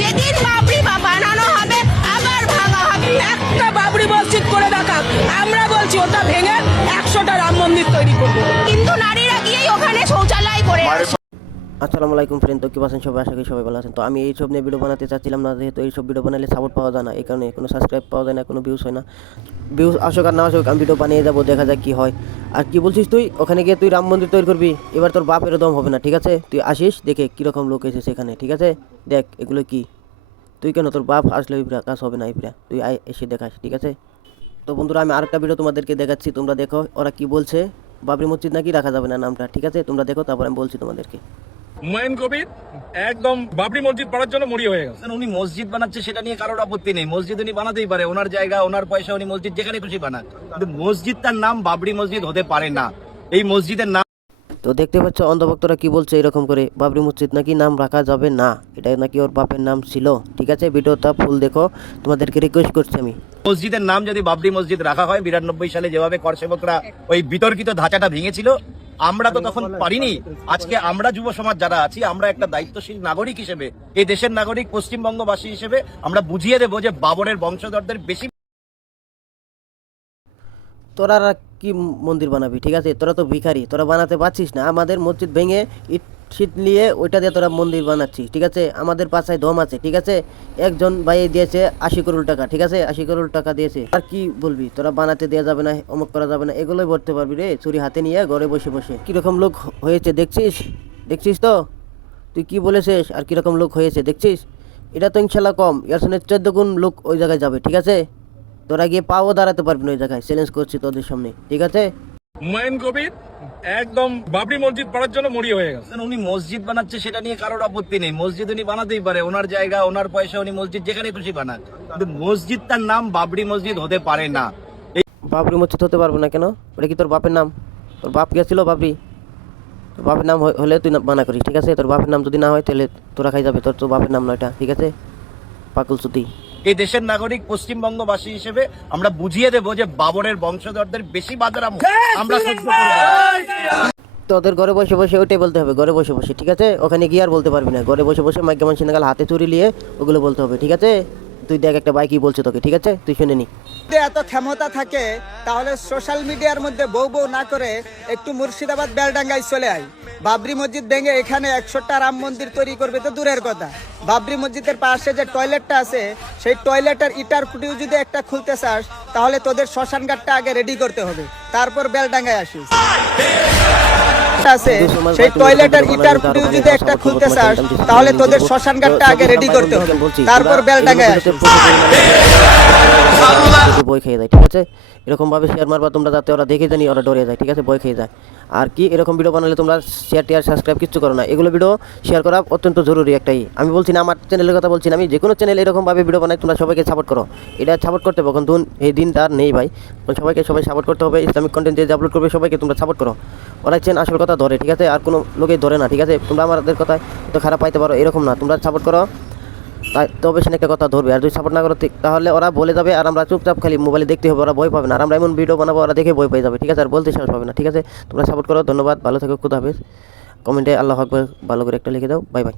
যেদিন বাবরি বানানো হবে আবার ভাঙা হবে। একটা বাবরি মসজিদ করে দেখাক, আমরা বলছি ওটা ভেঙে 100টা রাম মন্দির তৈরি করবো। কিন্তু নারীরা গিয়েই ওখানে শৌচালয় করে আসে। আসসালামু আলাইকুম ফ্রেন্ড, তো কি আছেন সবাই? আশা করি সবাই ভালো আছেন। তো আমি এইসব নিয়ে ভিডিও বানাতে চাচ্ছিলাম না, যেহেতু এইসব ভিডিও বানালে সাপোর্ট পাওয়া যায় না, এই কারণে কোনো সাবস্ক্রাইব পাওয়া যায় না, কোনো ভিউজ হয় না। ভিউজ আসুক আর না আসুক, আমি ভিডিও বানিয়ে যাবো, দেখা যাক কী হয়। আর কি বলছিস তুই? ওখানে গিয়ে তুই রাম মন্দির তৈরি করবি? এবার তোর বাপেরও দম হবে না, ঠিক আছে? তুই আসিস, দেখে কীরকম লোক এসেছে সেখানে, ঠিক আছে? দেখ এগুলো কি, তুই কেন, তোর বাপ আসলে ইবরা কাজ হবে না, ইবরা তুই এসে দেখাস, ঠিক আছে? তো বন্ধুরা, আমি আরেকটা ভিডিও তোমাদেরকে দেখাচ্ছি, তোমরা দেখো ওরা কি বলছে। বাবরি মসজিদ নাকি রাখা যাবে না নামটা, ঠিক আছে? তোমরা দেখো, তারপর আমি বলছি তোমাদেরকে। হুমায়ুন কবির একদম বাবরি মসজিদ পাওয়ার জন্য মরিয়া হয়ে গেছে। উনি মসজিদ বানাচ্ছে, সেটা নিয়ে কারোর আপত্তি নেই। মসজিদ উনি বানাতেই পারে, ওনার জায়গা, ওনার পয়সা, উনি মসজিদ যেখানে খুশি বানাক। কিন্তু মসজিদটার নাম বাবরি মসজিদ হতে পারে না। এই মসজিদের নাম, তো দেখতে পাচ্ছ অন্ধভক্তরা কি বলছে এরকম করে, বাবরি মসজিদ নাকি নাম রাখা যাবে না, এটা নাকি ওর বাপের নাম ছিল, ঠিক আছে? ভিডিওটা ফুল দেখো, তোমাদেরকে রিকোয়েস্ট করছি আমি। মসজিদের নাম যদি বাবরি মসজিদ রাখা হয়, 92 সালে যেভাবে করসেবকরা ওই বিতর্কিত ধাঁচাটা ভেঙেছিল, আমরা তো তখন পারিনি। আজকে আমরা যুব সমাজ যারা আছি, আমরা একটা দায়িত্বশীল নাগরিক হিসেবে, এই দেশের নাগরিক, পশ্চিমবঙ্গবাসী হিসেবে আমরা বুঝিয়ে দেবো যে বাবরের বংশধরদের বেশি। তোরা আর কি মন্দির বানাবি, ঠিক আছে? তোরা তো ভিখারি, তোরা বানাতে পারছিস না। আমাদের মসজিদ ভেঙে ইট শীত নিয়ে ওইটা দিয়ে তোরা মন্দির বানাচ্ছিস, ঠিক আছে? আমাদের পাশায় দম আছে, ঠিক আছে? একজন ভাই দিয়েছে 80 করোড় টাকা, ঠিক আছে? 80 করোড় টাকা দিয়েছে। আর কি বলবি, তোরা বানাতে দেওয়া যাবে না, অমুক করা যাবে না, এগুলোই বলতে পারবি রে, ছুরি হাতে নিয়ে ঘরে বসে বসে। কিরকম লোক হয়েছে দেখছিস? দেখছিস তো তুই কি বলেছিস, আর কিরকম লোক হয়েছে দেখছিস? এটা তো ইনশাল্লাহ কম, এর সঙ্গে 14 গুণ লোক ওই জায়গায় যাবে, ঠিক আছে? তোরা গিয়ে পাও দাঁড়াতে পারবি না ওই জায়গায়, চ্যালেঞ্জ করছি তোদের সামনে, ঠিক আছে? হুমায়ুন কবির একদম বাবরি মসজিদ পাওয়ার জন্য মরিয়া হয়ে গেছে। উনি মসজিদ বানাচ্ছে, সেটা নিয়ে কারোর আপত্তি নেই। মসজিদ উনি বানাতেই পারে, ওনার জায়গা, ওনার পয়সা, উনি মসজিদ যেখানে খুশি বানাক। কিন্তু মসজিদটার নাম বাবরি মসজিদ হতে পারে না। বাবরি মসজিদ হতে পারবো না কেন? ওটা কি তোর বাপের নাম? তোর বাপ গেছিল বাবরি? তোর বাপের নাম হলে তুই মানা করিস, ঠিক আছে? তোর বাপের নাম যদি না হয় তাহলে তোরা খাই যাবে, তোর তো বাপের নাম না এটা, ঠিক আছে? পাকুল সুতি। এই দেশের নাগরিক, পশ্চিমবঙ্গবাসী হিসেবে আমরা বুঝিয়ে দেবো যে বাবরের বংশধরদের বেশি বাদরাম আমরা সহ্য করব না। তোদের ঘরে বসে বসে ওইটাই বলতে হবে, ঘরে বসে বসে, ঠিক আছে? ওখানে গিয়ে আর বলতে পারবি না, ঘরে বসে বসে মাইকে মানুষ নাগাল হাতে চুরি নিয়ে ওগুলো বলতে হবে, ঠিক আছে? তুই দেখ একটা বাইকই বলছে তোকে, ঠিক আছে? তুই শুনে নি। যদি এত ক্ষমতা থাকে তাহলে সোশ্যাল মিডিয়ার মধ্যে বউ বউ না করে একটু মুর্শিদাবাদ বেলডাঙ্গায় চলে আয়। বাবরি মসজিদ ভেঙে এখানে 100টা রাম মন্দির তৈরি করবে তো দূরের কথা, বাবরি মসজিদের পাশে যে টয়লেটটা আছে সেই টয়লেটের ইটার খুঁটিও যদি একটা খুলতে চাস তাহলে তোদের শ্মশান ঘাটটা আগে রেডি করতে হবে, তারপর বেলডাঙ্গায় আসিস। আছে সেই টয়লেটের ইটার খুঁটিও যদি একটা খুলতে চাস তাহলে তোদের শ্মশান ঘাটটা আগে রেডি করতে হবে, তারপর বেলডাঙ্গায় আসিস। বই খেয়ে যায়, ঠিক আছে? এরকম ভাবে শেয়ার মারবা তোমরা, যাতে ওরা দেখে জানি ওরা ডরে যায়, ঠিক আছে? ভয় খেয়ে যায়। আর কি এরকম ভিডিও বানালে তোমরা শেয়ার টিয়ার সাবস্ক্রাইব কিছু করো না, এগুলো ভিডিও শেয়ার করা অত্যন্ত জরুরি একটাই। আমি বলছি না আমার চ্যানেলের কথা বলছি না, আমি যে কোনো চ্যানেল এরকমভাবে ভিডিও বানাই, তোমরা সবাইকে সাপোর্ট করো। এটা সাপোর্ট করতে হবে, এখন এই দিনটা আর নেই ভাই, সবাইকে সাপোর্ট করতে হবে। ইসলামিক কন্টেন্ট যে আপলোড করবে সবাইকে তোমরা সাপোর্ট করো। ওরা চেন আসল কথা ধরে, ঠিক আছে? আর কোনো লোকেই ধরে না, ঠিক আছে? তোমরা আমাদের কথা তো খারাপ পাইতে পারো, এরকম না, তোমরা সাপোর্ট করো, তাই তবে সে একটা কথা ধরবে। আর যদি সাপোর্ট না করো তাহলে ওরা বলে যাবে, আর আমরা চুপচাপ খালি মোবাইলে দেখতে হবে, ওরা ভয় পাবে না। আর আমরা এমন ভিডিও বানাবো ওরা দেখে ভয় পেয়ে যাবে, ঠিক আছে? আর বলতে সাহস পাবে না, ঠিক আছে? তোমরা সাপোর্ট করো, ধন্যবাদ, ভালো থাকো, খুদা হাফেজ। কমেন্টে আল্লাহু আকবার ভালো করে একটা লিখে দাও, বাই বাই।